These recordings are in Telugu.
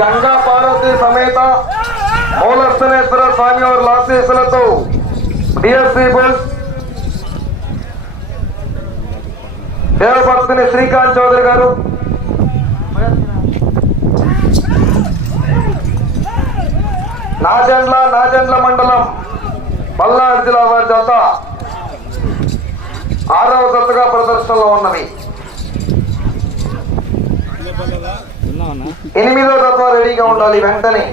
గంగా పార్వతి సమేత మూలస్థనేశ్వర స్వామి వారి ఆశీస్సులతో డిఎస్సి బుల్స్. దేవభక్తుని శ్రీకాంత్ చౌదరి గారు. నాజండ్ల నాజండ్ల మండలం పల్నాడు జిల్లా వారి జత ఆరవ జతగా ప్రదర్శనలో ఉన్నవి. ఎనిమిదో తత్వ రెడీగా ఉండాలి వెంటనే.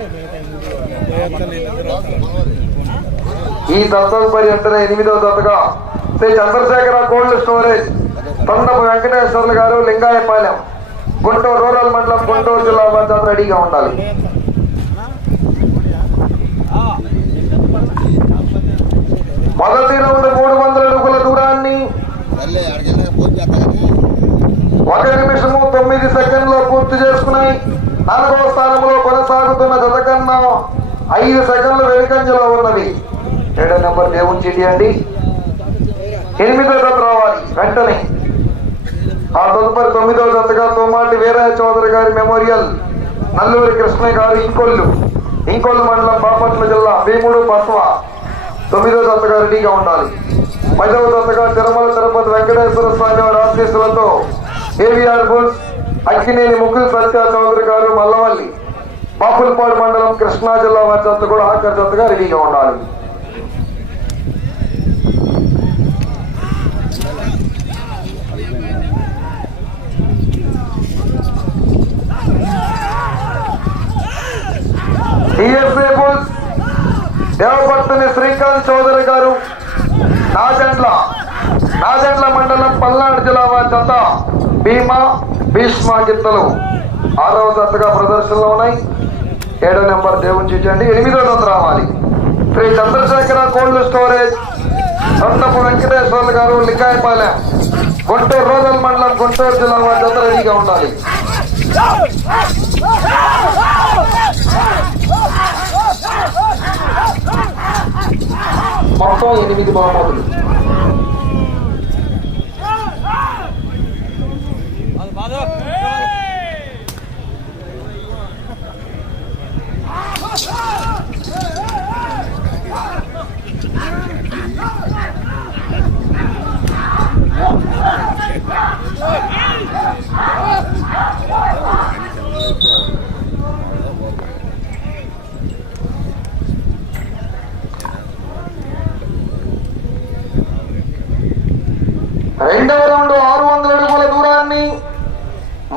ఈ తత్వపరి వెంటనే ఎనిమిదో తత్వగా. Shri Chandrasekhara cold storage. Tondapu Venkateswarlu గారు లింగాయపాలెం. గుంటూరు రూరల్ మండలం గుంటూరు జిల్లా పంచాయత్ రెడీగా ఉండాలి. మొదటి రౌండ్ మూడు వందల అడుగుల దూరాన్ని. ఒక నిమిషము తొమ్మిది సెకండ్లో పూర్తి చేసుకున్నాయి నాలుగవ స్థానంలో కొనసాగుతున్న జత ఐదు సెకండ్లు వెనుకంజలో ఉన్నవి. ఏడో నెంబర్ దేవుని చీటి అండి. ఎనిమిదో జత రావాలి వెంటనే. ఆ తదుపరి తొమ్మిదో జతగా తోమాటి వీరయ్య చౌదరి గారి మెమోరియల్ నల్లూరి కృష్ణయ్య గారు ఇంకొల్లు. ఇంకొల్లు మండలం బాపట్ల జిల్లా భీముడు పస్వ. తొమ్మిదో జతగా రెడీగా ఉండాలి. పదవ దత్తగా తిరుమల తిరుపతి వెంకటేశ్వర స్వామి వారి ఆశీస్సులతో ఏవిఆర్ బుల్స్ అక్కినేని ముకుల్ సత్య చౌదరి గారు మల్లవల్లి బాపుల్పాడు మండలం కృష్ణా జిల్లా వారి జత కూడా ఆఖరి జతగా రెడీగా ఉండాలి. డిఎస్ఏ బుల్స్ దేవపట్టుని శ్రీకాంత్ చౌదరి గారు నాజండ్ల నాజండ్ల మండలం పల్నాడు జిల్లా వారి జత భీమా భీష్మ గిత్తలు ఆరవ జతగా ప్రదర్శనలో ఉన్నాయి. ఏడో నెంబర్ దేవుని చూచండి ఎనిమిదో జత రావాలి. శ్రీ చంద్రశేఖర కోల్డ్ స్టోరేజ్ సంతపు వెంకటేశ్వర్లు గారు లింగాయపాలెం గుంటూరు రూరల్ మండలం గుంటూరు జిల్లా వారి జత రెడీగా ఉండాలి. మొత్తం ఎనిమిది బహుమతులు రెండవ రౌండ్ ఆరు వందల అడుగుల దూరాన్ని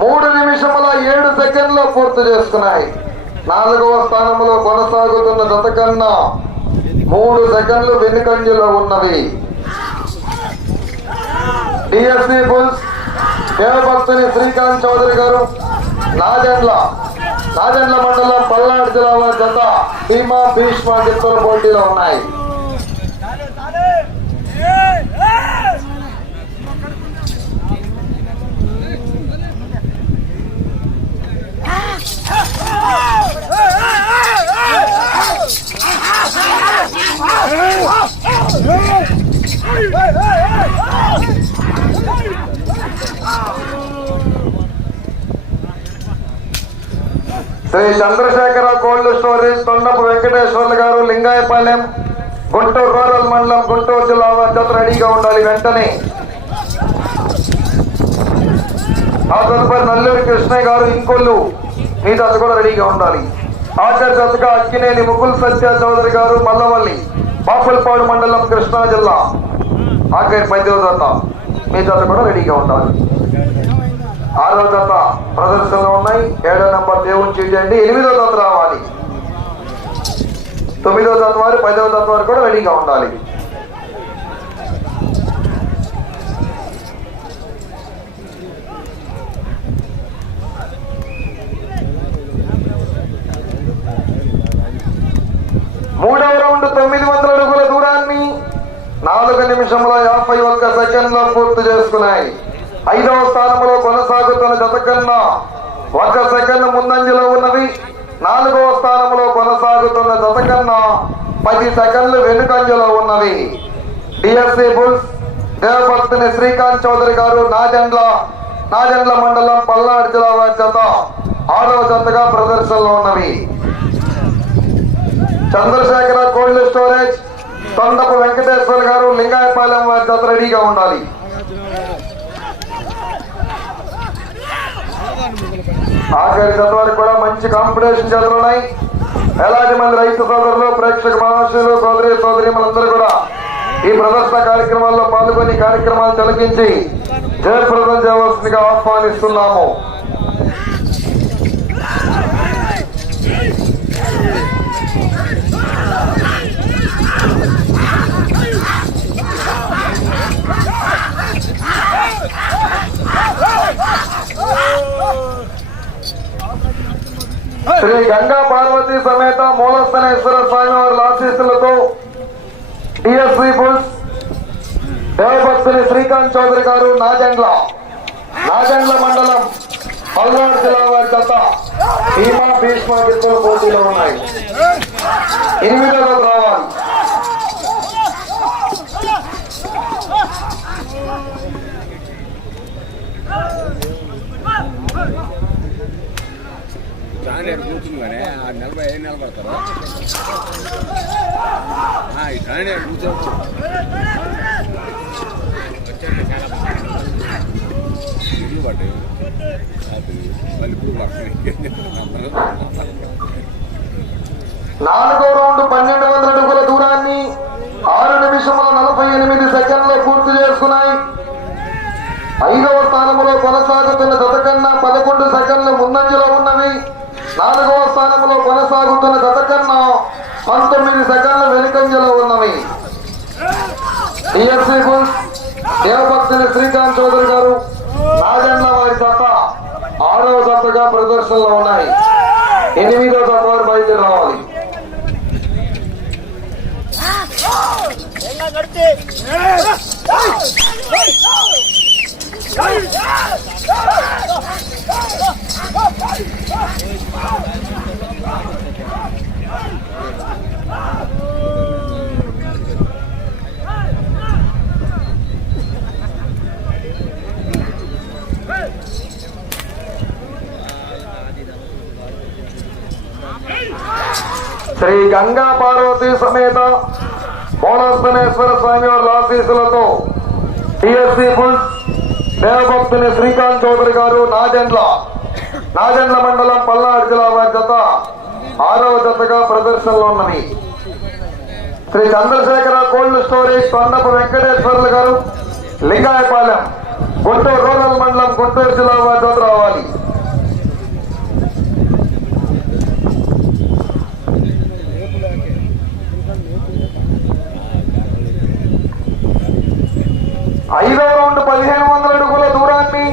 మూడు నిమిషముల ఏడు సెకండ్లో పూర్తి చేసుకున్నాయి నాలుగవ స్థానంలో కొనసాగుతున్న జత కన్నా మూడు సెకండ్లు వెనుకంజలో ఉన్నవి. డిఎస్సి బుల్స్ దేవభక్తుని శ్రీకాంత్ చౌదరి గారు నాజండ్ల నాజండ్ల మండలం పల్నాడు జిల్లా జత భీమా భీష్మ గిత్తల పోటీలో ఉన్నాయి. శ్రీ చంద్రశేఖర కోల్డ్ స్టోరేజ్ తొండపు వెంకటేశ్వర్లు గారు లింగాయపాలెం గుంటూరు రూరల్ మండలం గుంటూరు జిల్లా వారి రెడీగా ఉండాలి వెంటనే. ఆ తదుపరి నల్లూరి కృష్ణయ్య గారు ఇంకొల్లు మీ జత కూడా రెడీగా ఉండాలి. ఆఖరి అక్కినేని ముకుల్ సత్య చౌదరి గారు మల్లవల్లి బాపులపాడు మండలం కృష్ణా జిల్లా. ఆఖరి పదో జత మీ జత కూడా రెడీగా ఉండాలి ఆరో జత ప్రదర్శనలో ఉన్నాయి. ఏడో నెంబర్ దేవుని చూడండి ఎనిమిదో జత రావాలి. తొమ్మిదో జత వారు పదవ జత వారు కూడా రెడీగా ఉండాలి. మూడవ రౌండ్ తొమ్మిది వందల అడుగుల దూరాన్ని నాలుగు నిమిషముల యాభై ఒక్క సెకండ్లో పూర్తి చేసుకున్నాయి. ఐదవ స్థానంలో కొనసాగుతున్న జత కన్నా ఒక సెకండ్ ముందంజలో ఉన్నది. నాలుగవ స్థానంలో కొనసాగుతున్న జత కన్నా పది సెకండ్లు వెనుకంజలో ఉన్నది. డిఎస్సి బుల్స్ దేవభక్తుని శ్రీకాంత్ చౌదరి గారు నాజండ్ల నాజండ్ల మండలం పల్నాడు జిల్లా జత ఆరవ జతగా ప్రదర్శనలో ఉన్నవి. చంద్రశేఖర కోల్డ్ స్టోరేజ్ తొండపు వెంకటేశ్వర గారు లింగాయపాలెం వారి జత రెడీగా ఉండాలి. ఆఖరి జత వరకు కూడా మంచి కాంపిటీషన్ జతలున్నాయి ఎలాంటి మంది రైతు సోదరులు ప్రేక్షక మహాశయులు సోదరి సోదరిమలందరూ కూడా ఈ ప్రదర్శన కార్యక్రమాల్లో పాల్గొని కార్యక్రమాలు తొలగించి జయప్రదం చేయవలసిందిగా ఆహ్వానిస్తున్నాము. శ్రీ గంగా పార్వతి సమేత మూలస్థనేశ్వర స్వామి వారి ఆశీస్సులతో టిఎస్వి బుల్స్ దేవభక్తుని శ్రీకాంత్ చౌదరి గారు నాజండ్ల నాజండ్ల మండలం పల్నాడు జిల్లా వారి జత భీమా భీష్మ గిత్తలు పోటీలో ఉన్నాయి. ఎనిమిదవ రావాలి కానీ ఆ నలభై ఐదు నిలబడతారు ఈ కానీ కూర్చో ఇల్లు పడ్డాయి. నాలుగో రౌండ్ పన్నెండు వందల అడుగుల దూరాన్ని ఆరు నిమిషముల నలభై ఎనిమిది సెకండ్లు పూర్తి చేసుకున్నాయి. ఐదవ స్థానంలో కొనసాగుతున్న గత కన్నా పదకొండు సెకండ్లు ముందంజలో ఉన్నవి. నాలుగవ స్థానంలో కొనసాగుతున్న గత కన్నా పంతొమ్మిది సెకండ్ల వెనుకంజలో ఉన్నవి. టిఎస్సీ బుల్స్ దేవభక్తుని శ్రీకాంత్ చౌదరి గారు నాగండ్ల వారి జత ఆరవ జతగా ప్రదర్శనలో ఉన్నాయి ఎనిమిదో జత వారు బయలుదేరి రావాలి శ్రీ గంగా పార్వతి సమేత మౌనస్థనేశ్వర స్వామి వారి ఆశీస్సులతో టిఎస్సి బుల్స్ దేవభక్తుని శ్రీకాంత్ చౌదరి గారు నాజెండ్ల నాజెండ్ల మండలం పల్నాడు జిల్లా వారి జత ఆరవ జతగా ప్రదర్శనలో ఉన్నవి శ్రీ చంద్రశేఖర కోల్డ్ స్టోరేజ్ తొండపు వెంకటేశ్వర్లు గారు లింగాయపాలెం గుంటూరు రూరల్ మండలం గుంటూరు జిల్లా వారి జత రావాలి. ఐదవ రౌండ్ పదిహేను వందల అడుగుల దూరాన్ని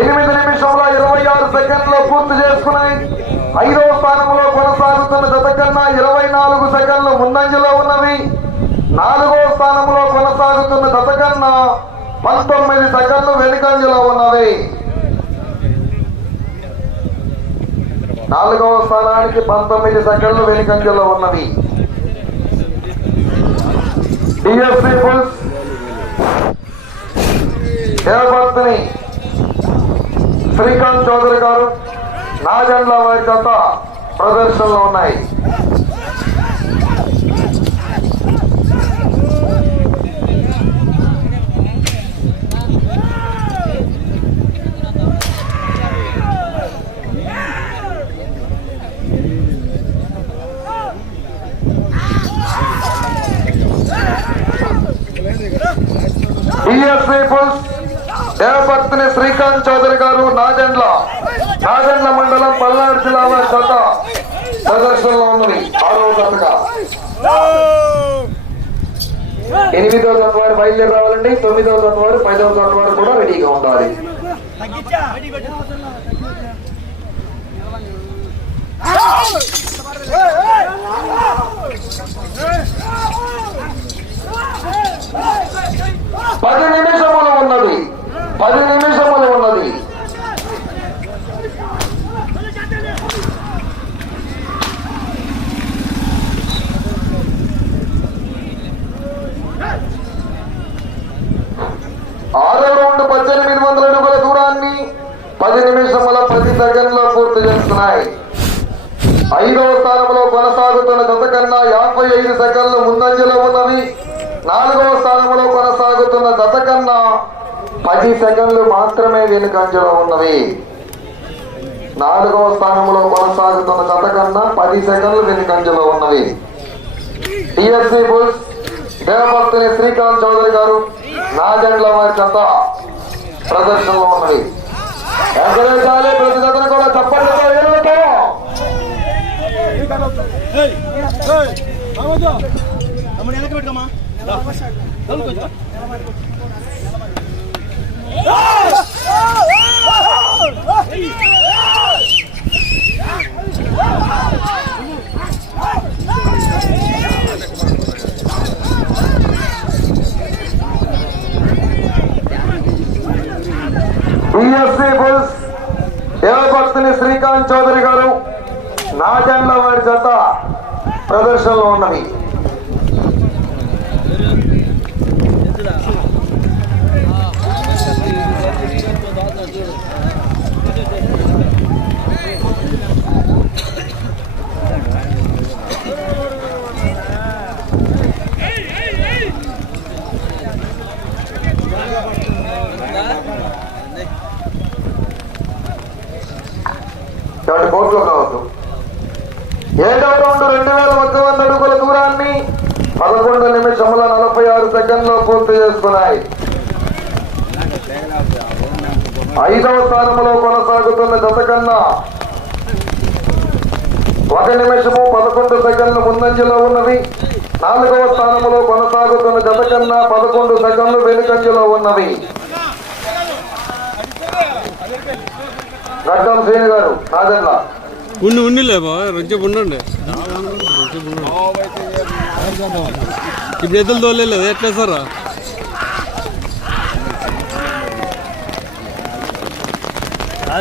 ఎనిమిది నిమిషంలో ఇరవై ఆరు సెకండ్లో పూర్తి చేసుకున్నాయి. ఐదవ స్థానంలో కొనసాగుతున్న జత కన్నా ఇరవై నాలుగు సెకండ్లు ముందంజలో ఉన్నవి. నాలుగో స్థానంలో కొనసాగుతున్న జత కన్నా పంతొమ్మిది సెకండ్లు వెనుకంజలో ఉన్నవి. నాలుగవ స్థానానికి పంతొమ్మిది సెకండ్లు వెనుకంజలో ఉన్నవి. డిఎస్సి ఫుల్స్ దేవభక్తుని శ్రీకాంత్ చౌదరి గారు నాగండ్ల వారి జత ప్రదర్శనలో ఉన్నాయి. డిఎస్పీ ఫుల్స్ దేవపర్తిని శ్రీకాంత్ చౌదరి గారు నాజండ్ల నాజండ్ల మండలం పల్నాడు జిల్లాలో వారి ప్రదర్శనలో ఉన్నది. ఆరో ఎనిమిదో తన వారు బయలుదేరి రావాలండి. తొమ్మిదో తన వారు పదవ తన వారు కూడా రెడీగా ఉండాలి. పది నిమిషములు పది నిమిషములు ఉన్నది. ఆరో రౌండ్ పద్దెనిమిది వందల అడుగుల దూరాన్ని పది నిమిషముల పది సెకండ్లో పూర్తి చేస్తున్నాయి. ఐదవ స్థానంలో కొనసాగుతున్న గత కన్నా యాభై ఐదు సెకండ్లు ముందంజలో ఉన్నవి. నాలుగవ స్థానంలో కొనసాగుతున్న గత కన్నా పది సెకండ్లు మాత్రమే వెనుకంజలో ఉన్నవి నాలుగవ స్థానంలో కొనసాగుతున్న జత కన్నా పది సెకండ్లు వెనుకంజలో ఉన్నవి టిఎస్సి బుల్స్ దేవభక్తుని శ్రీకాంత్ చౌదరి గారు నాజండ్ల వారి జత ప్రదర్శనలో ఉన్నవి చాలే ప్రతి జతను కూడా చప్పట్లతో తమ్ముడు పెట్టుకోమా బిఎస్సీ బుల్స్ దేవభక్తుని శ్రీకాంత్ చౌదరి గారు నాజండ్ల వారి జత ప్రదర్శనలో ఉన్నవి కాబట్టి కోర్టులో కావద్దు. ఏడవ రౌండ్ రెండు వేల ఒక్క వంద అడుగుల దూరాన్ని పదకొండు నిమిషముల నలభై ఆరు సెకండ్లో పూర్తి చేసుకున్నాయి. ఐదవ స్థానంలో కొనసాగుతున్న జత కన్నా ఒక నిమిషము పదకొండు సెకండ్లు ముందంజలో ఉన్నవి. నాలుగవ స్థానంలో కొనసాగుతున్న జత కన్నా పదకొండు సెకండ్లు వెనుకంజలో ఉన్నవి. గడ్డం శ్రీని గారు నాదెండ్ల ఉండి ఉండిలే బా కొంచెం ఉండండి. ఇప్పుడు ఎద్దులు తోలేదు ఎట్లా సారా?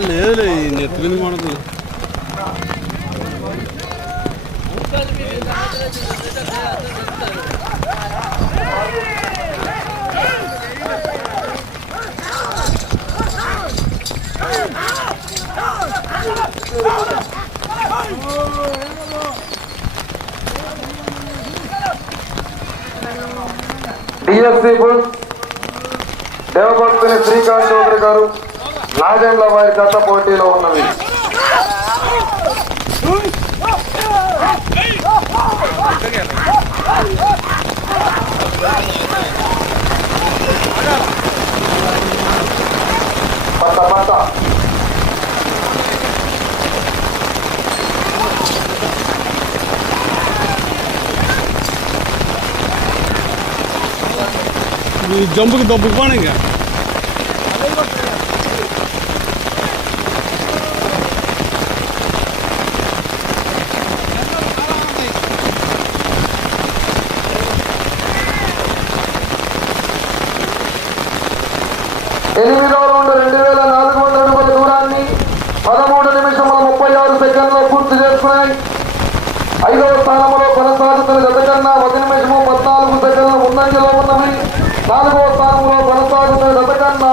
లేదులే నెత్తుకుని Ah! DSC bulls Devabhaktuni Srikanth Chowdary గారు నాగేంద్ర వారి గత పోటీలో ఉన్నవి. పట్ట ఈ జంపుకి దబ్బుకు పోనీ ఇంకా ఎనిమిదో రౌండ్ రెండు వేల నాలుగు వందల అడుగుల దూరాన్ని పదమూడు నిమిషముల ముప్పై ఆరు సెకండ్లో పూర్తి చేసుకున్నాయి. ఐదవ స్థానంలో కొనసాగుతున్న గత కన్నా ఒక నిమిషము పద్నాలుగు సెకండ్ల ముందంజలో ఉన్నవి నాలుగో స్థానంలో కొనసాగుతున్న జత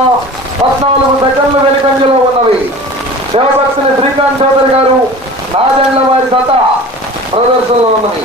పద్నాలుగు సెకండ్లు వెనుకంజలో ఉన్నవి. దేవభక్తుని శ్రీకాంత్ చౌదరి గారు నాజండ్ల వారి జత ప్రదర్శనలో ఉన్నవి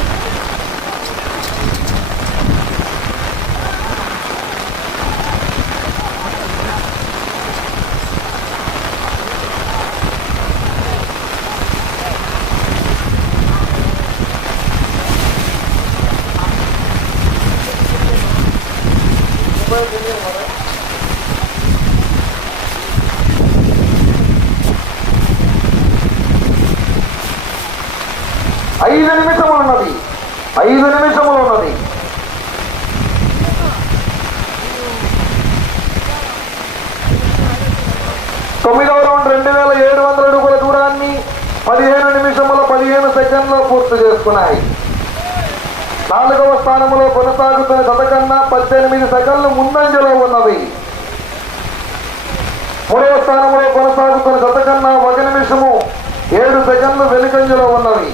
ఐదు నిమిషములు ఉన్నది ఐదు నిమిషములు ఉన్నది తొమ్మిదవ రౌండ్ రెండు వేల ఏడు వందల అడుగుల దూరాన్ని పదిహేను నిమిషాలు చేసుకున్నాయి నాలుగవ స్థానంలో కొనసాగుతున్న గత కన్నా పద్దెనిమిది సెకండ్లు ముందంజలో ఉన్నవి. మూడవ స్థానంలో కొనసాగుతున్న గత కన్నా ఒక నిమిషము ఏడు సెకండ్లు వెనుకంజలో ఉన్నవి.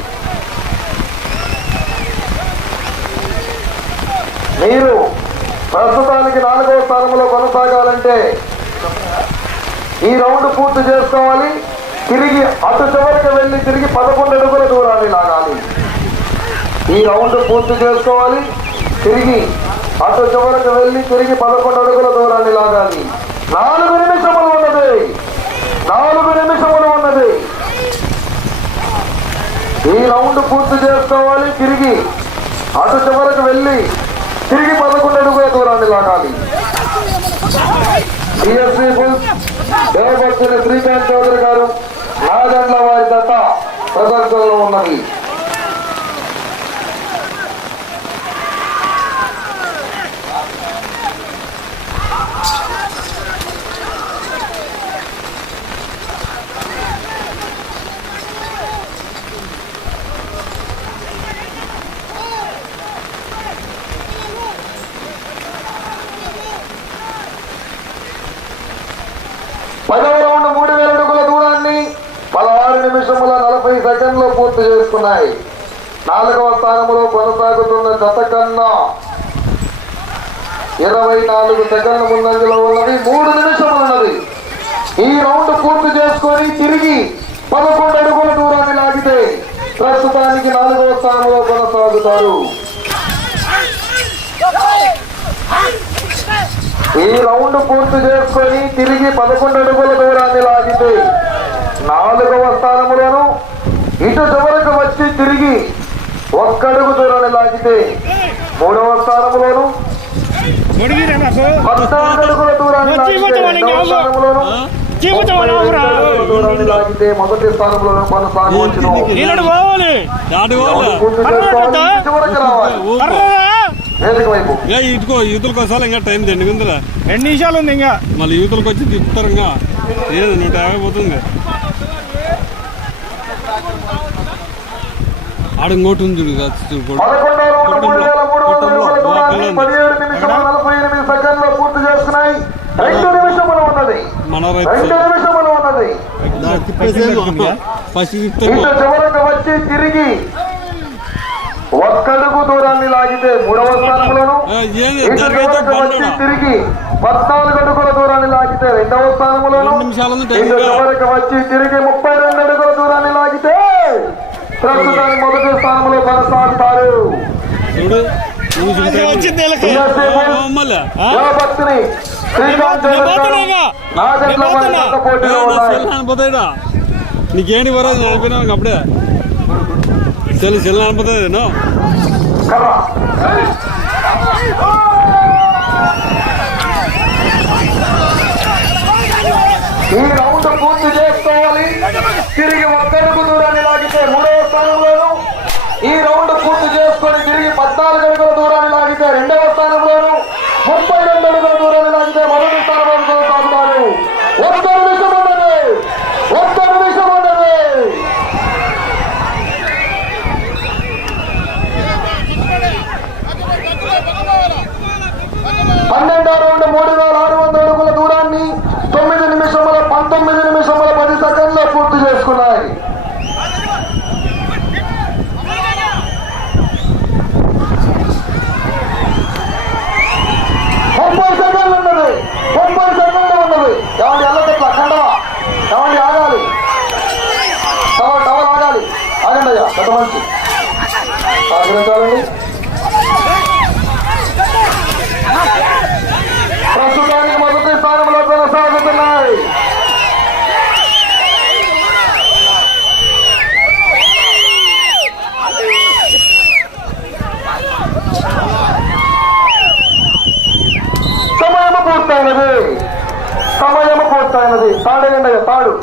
మీరు ప్రస్తుతానికి నాలుగవ స్థానంలో కొనసాగాలంటే ఈ రౌండ్ పూర్తి చేసుకోవాలి. తిరిగి అటు చివరికి వెళ్ళి తిరిగి పదకొండు అడుగుల దూరాన్ని లాగాలి. ఈ రౌండ్ పూర్తి చేసుకోవాలి. తిరిగి అటు చివరికి వెళ్ళి తిరిగి పదకొండు అడుగుల దూరాన్ని లాగాలి. నాలుగు నిమిషములు ఉన్నది. నాలుగు నిమిషములు ఉన్నది. ఈ రౌండ్ పూర్తి చేసుకోవాలి. తిరిగి అటు చివరికి వెళ్ళి తిరిగి పదకొండు అడుగుల దూరాన్ని లాగాలి. బిఎస్సీ బుల్స్ శ్రీకాంత్ చౌదరి గారు నాదండ్ల వారి దత్త ప్రదర్శనలో ఉన్నది పదవ రౌండ్ మూడు వేల అడుగుల దూరాన్ని పదహారు నిమిషముల నలభై సెకండ్లు పూర్తి చేసుకున్నాయి. నాలుగవ స్థానంలో కొనసాగుతున్న జత కన్నా ఇరవై నాలుగు సెకండ్ల ముందంజలో ఉన్నది మూడు నిమిషములు ఉన్నది. ఈ రౌండ్ పూర్తి చేసుకొని తిరిగి పదకొండు అడుగుల దూరాన్ని లాగితే ప్రస్తుతానికి నాలుగవ స్థానంలో కొనసాగుతారు. ఈ రౌండ్ పూర్తి చేసుకొని తిరిగి పదకొండు అడుగుల దూరాన్ని లాగితే నాలుగవ స్థానంలోను ఇటు వచ్చి తిరిగి ఒక్క అడుగు దూరాన్ని లాగితే మూడవ స్థానంలోను పద్నాలుగు అడుగుల దూరాన్ని రెండు దూరాన్ని లాగితే మొదటి స్థానంలోను రౌండ్ చివరకు రావాలి. ఇటుకో యూతులకు ఇంకా టైం దండి ఉందిరా రెండు నిమిషాలు ఉంది ఇంకా. మళ్ళీ యూతులకు వచ్చి తిప్పుతారు ఇంకా ఏది నూట యాభై పోతుంది ఆడ ఇంకోటి ఉంది చూడు అది చూడు పదకొండవ రౌండ్ మూడు వేల మూడు వందల కొట్టంలో, అడుగుల దూరాన్ని పిల్ల ఉంది. పదిహేడు నిమిషముల నలభై ఎనిమిది సెకండ్లు పూర్తి చేసుకున్నాయి మన ఇటు తిప్పుతారు చివరకు వచ్చి తిరిగి ఒక్కడుగు దూరాన్ని లాగితే మూడవ స్థానంలోను. వచ్చి? తిరిగి పద్నాలుగు అడుగుల దూరాన్ని లాగితే రెండవ స్థానంలోను. ఉంది. చివరకు వచ్చి తిరిగి ముప్పై రెండు ప్రస్తుతానికి మొదటి స్థానంలో కొనసాగుతారు. నేను నేను నీకేంటి వరదు నేను అయిపోయినాను అప్పుడే. చెల్లి చెల్లి అనిపోతుంది నో కర్ర ఈ రౌండ్ పూర్తి చేసుకోవాలి. తిరిగి ఒక్కడుగు దూరాన్ని లాగితే మూడవ స్థానంలోను ఈ రౌండ్ పూర్తి చేసుకొని తిరిగి పద్నాలుగు అడుగుల దూరాన్ని లాగితే రెండవ స్థానంలోను ముప్పై రెండు అడుగుల దూరాన్ని లాగితే మొదటి స్థానంలో కొనసాగుతారు ఒక్క నిమిషం ఉన్నది ఒక్క నిమిషం ఉన్నది పన్నెండో రౌండ్ మూడు వేల ఆరు వందల అడుగుల దూరాన్ని తొమ్మిది నిమిషముల పంతొమ్మిది నిమిషముల పది సెకండ్లో పూర్తి చేసుకున్నాయి ముప్పై సెకండ్లు ఉన్నది. ముప్పై సెకండ్లు ఉన్నది. ఏమండి ఎలా సమయము పూర్తయినది తాడేయండి అయ్యా తాడు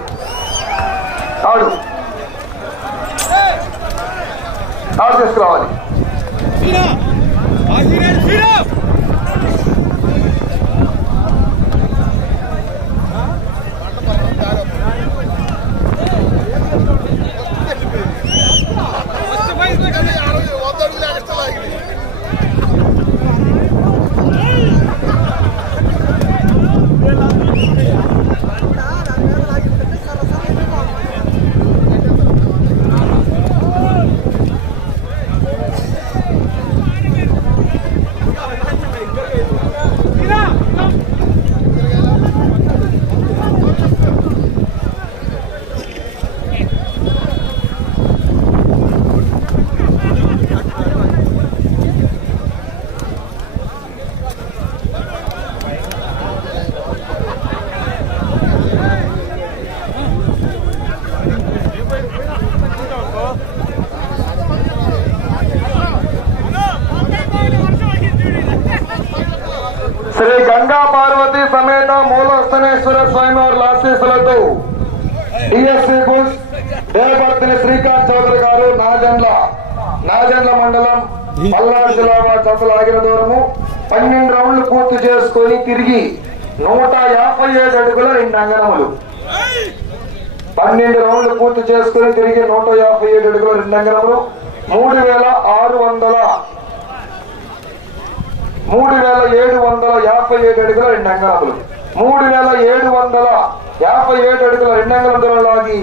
తాడు తాడు తీసుకురావాలి నర్తనేశ్వర స్వామి వారి ఆశీస్సులతో డిఎస్పీ బుల్స్ దేవపర్తిని శ్రీకాంత్ చౌదరి గారు నాజండ్ల నాజండ్ల మండలం పల్నాడు జిల్లా జతలు ఆగిన దూరము పన్నెండు రౌండ్లు పూర్తి చేసుకొని తిరిగి నూట యాభై ఏడు అడుగుల రెండు అంగనములు పన్నెండు రౌండ్లు పూర్తి చేసుకుని తిరిగి నూట యాభై ఏడు అడుగుల రెండు అంగనములు మూడు వేల ఆరు వందల మూడు వేల ఏడు వందల యాభై ఏడు అడుగుల రెండు అంగనములు మూడు వేల ఏడు వందల యాభై ఏడు అడుగుల రెండు దూరం లాగి